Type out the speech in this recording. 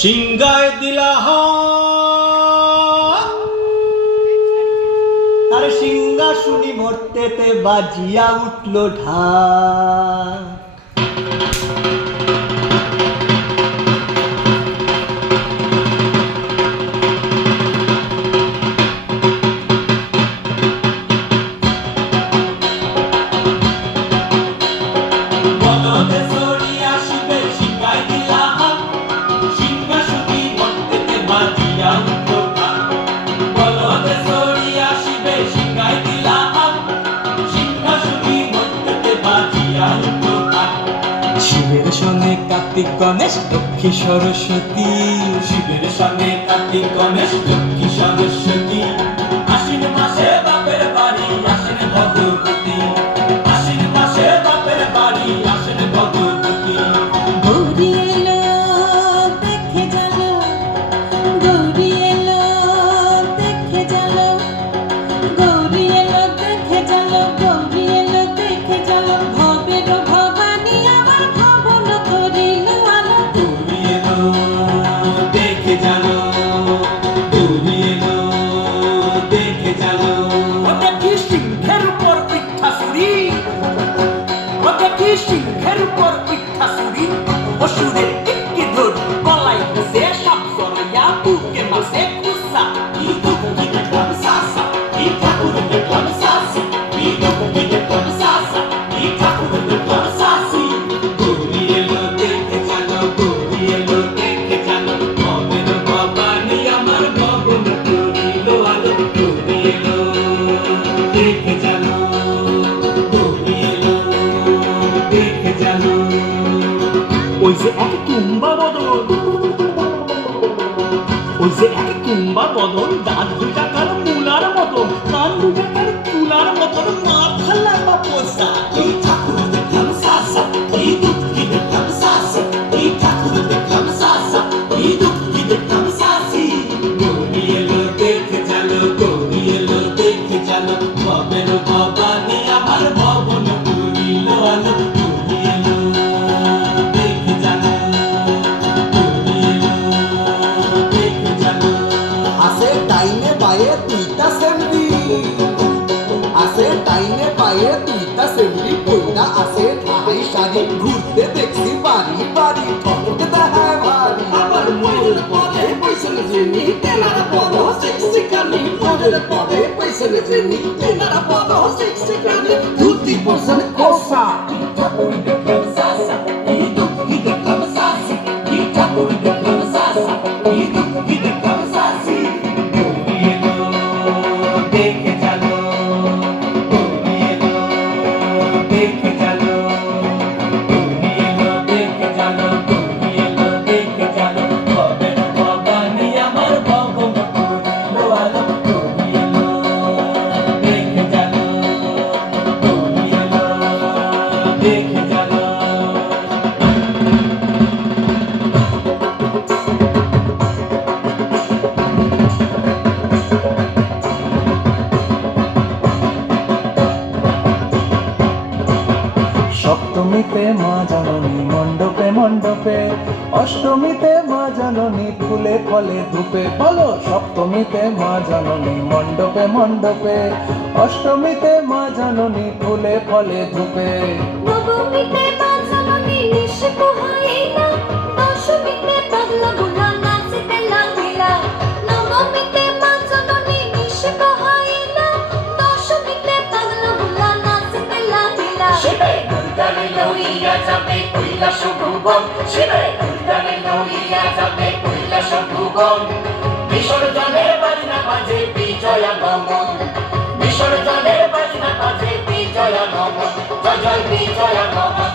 সিংগায় দিলা আর সিংহাসনী মর্তেতে বাজিয়া উঠল ঢাক। শিবের সঙ্গে কার্তিক গণেশ লক্ষ্মী সরস্বতী, শিবের সঙ্গে কার্তিক গণেশ লক্ষ্মী সরস্বতী। আশ্বিন মাসে বাপের বাড়ি আসেন ভগবতী, আশ্বিন মাসে বাপের বাড়ি আসেন ভগবতী। গৌরী এলো দেখে জানো, গৌরী এলো দেখে জানো, গৌরী এলো দেখে জানো, গৌরী এলো দেখে জানো। ভবের ভবানী আমার ভবন করিল আলো। গৌরী এলো দেখে জানো, গৌরী এলো দেখে জানো। ওটা কি সিংহের উপর পিঠাসুরি, ওটা কি সিংহের উপর পিঠাসুরি। অসুরের টিক্কি ধর গলায় সে সব সরাইয়া বুকে মাসে খুসা। কি দেখলাম সাসা, কি ঠাকুর দেখলাম সাসি, কি দেখলাম সাসা, কি ঠাকুর দেখলাম সাসি। গৌরী এলো দেখে জানো, গৌরী এলো দেখে জানো। ভবের ভবানী আমার ভবন করিল আলো। গৌরী এলো দেখে জানো, গৌরী এলো দেখে জানো। ওই যে এক তুম্বা বদল, ওই যে এক তুম্বা বদল, দাঁত দুটা কার মূলার মতন, কান দুটা কার তুলার মতন, মাথা লাগা পোষা। এই ঠাকুর দেখলাম সাসা, এই দুঃখী দেখলাম সাসি, এই ঠাকুর দেখলাম সাসা, এই দুঃখী দেখলাম সাসি। গৌরী এলো দেখে জানো, গৌরী এলো দেখে জানো। ভবের ভবানী আমার ভবন করিল আলো। গৌরী এলো দেখে জানো, গৌরী এলো দেখে জানো। আসে ডাইনে বায়ে দুইটা সেমরি, আসে ডাইনে বায়ে দুইটা সেমরি। কইটা আসে ঠাই সারি, ঘুরতে দেখছি বাড়ি বাড়ি, ঠককে দেখায় ভারী। আবার ময়ূর পরে পয়সা যিনি তেনার পদ সেক্সি কানি, ময়ূর পরে পয়সা যিনি তেনার পদ সেক্সি কানি। 50% কোসা। ঠাকুর দেখলাম সাসা, এই দুঃখী দেখলাম সাসি, এই ঠাকুর দেখলাম সাসা, এই দুঃখী দেখলাম সাসি। গৌরী এলো দেখে জানো, গৌরী এলো দেখে জানো, গৌরী এলো দেখে জানো, গৌরী এলো দেখে জানো। ভবের ভবানী আমার ভবন করিল আলো। গৌরী এলো দেখে জানো, গৌরী এলো দেখে জানো। সপ্তমীতে মা জননী মণ্ডপে মণ্ডপে, অষ্টমীতে মা জননী ফুলে ফলে ধূপে। বলো সপ্তমীতে মা জননী মণ্ডপে মণ্ডপে, অষ্টমীতে মা জননী ফুলে ফলে ধূপে। নবমীতে মা জননী নিশ পোহাইলা, দশমীতে পাগলা বুড়া নাচিতে লাগিলা। নবমীতে মা জননী নিশ পোহাইলা, দশমীতে পাগলা বুড়া নাচিতে লাগিলা। শিবে দুর্গারে লইয়া যাবে কৈলাস ভুবন, শিবে দুর্গারে লইয়া যাবে কৈলাস ভুবন। বিসর্জনের বাজনা বাজে বিজয়া গমন, বিসর্জনের বাজনা বাজে বিজয়া গমন। জয় জয় বিজয়া গমন।